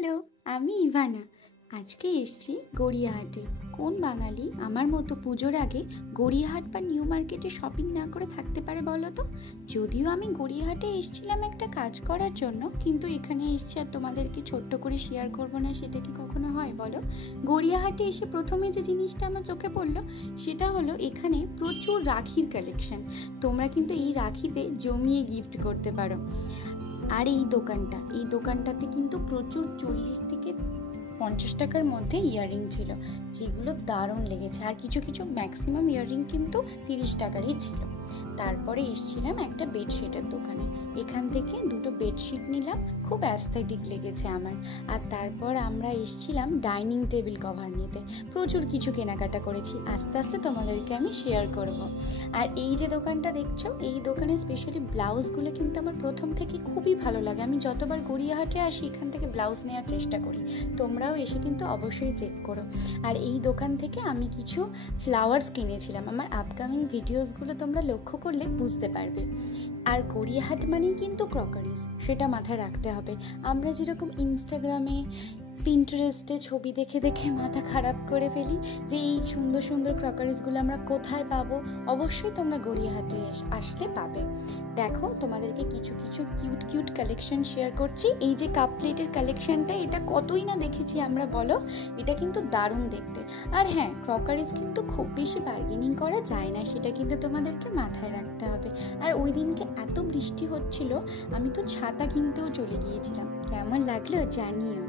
Hello, আমি Ivana. আজকে এসেছি গড়িয়াহাটে। কোন বাঙালি আমার মতো পুজোর আগে গড়িয়াহাট বা নিউ মার্কেটে শপিং না করে থাকতে পারে বলো তো? যদিও আমি গড়িয়াহাটে এসেছিলাম একটা কাজ করার জন্য, কিন্তু এখানে এসেছি আর তোমাদেরকে ছোট্ট করে শেয়ার করবো না, সেটা কি কখনো হয় বলো? গড়িয়াহাটে এসে প্রথমে যে জিনিসটা আমার চোখে পড়লো সেটা হলো এখানে প্রচুর রাখির কালেকশন। তোমরা কিন্তু এই রাখিতে জমিয়ে গিফট করতে পারো। আর এই দোকানটাতে কিন্তু প্রচুর 40 থেকে 50 টাকার মধ্যে ইয়াররিং ছিল, যেগুলো দারুণ লেগেছে। আর কিছু কিছু ম্যাক্সিমাম ইয়াররিং কিন্তু 30 টাকারই ছিল। তারপরে এসেছিলাম একটা বেডশিটের দোকানে। এখান থেকে দুটো বেডশিট নিলাম, খুব অ্যাস্থেটিক লেগেছে আমার। আর তারপর আমরা এসেছিলাম ডাইনিং টেবিল কভার নিতে। প্রচুর কিছু কেনাকাটা করেছি, আস্তে আস্তে তোমাদেরকে আমি শেয়ার করব। আর এই যে দোকানটা দেখছো, এই দোকানে স্পেশালি ব্লাউজগুলো কিন্তু আমার প্রথম থেকে খুবই ভালো লাগে। আমি যতবার গড়িয়াহাটে আসি এখান থেকে ব্লাউজ নেওয়ার চেষ্টা করি। তোমরাও এসে কিন্তু অবশ্যই চেক করো। আর এই দোকান থেকে আমি কিছু ফ্লাওয়ার্স কিনেছিলাম। আমার আপকামিং ভিডিওসগুলো তোমরা লক্ষ্য করলে বুঝতে পারবে। আর গড়িয়াহাট মানেই কিন্তু ক্রকারিজ, সেটা মাথায় রাখতে হবে। আমরা যেরকম ইনস্টাগ্রামে, পিন্টারেস্টে ছবি দেখে দেখে মাথা খারাপ করে ফেলি যে এই সুন্দর সুন্দর ক্রকারিজগুলো আমরা কোথায় পাবো, অবশ্যই তোমরা গড়িয়াহাটে আসলে পাবে। দেখো, তোমাদেরকে কিছু কিছু কিউট কিউট কালেকশন শেয়ার করছি। এই যে কাপ প্লেটের কালেকশনটা, এটা কতই না দেখেছি আমরা বলো, এটা কিন্তু দারুণ দেখতে। আর হ্যাঁ, ক্রকারিজ কিন্তু খুব বেশি বার্গেনিং করা যায় না, সেটা কিন্তু তোমাদেরকে মাথায় রাখতে হবে। আর ওই দিনকে এত বৃষ্টি হচ্ছিল, আমি তো ছাতা কিনতেও চলে গিয়েছিলাম। কেমন লাগলো জানিও।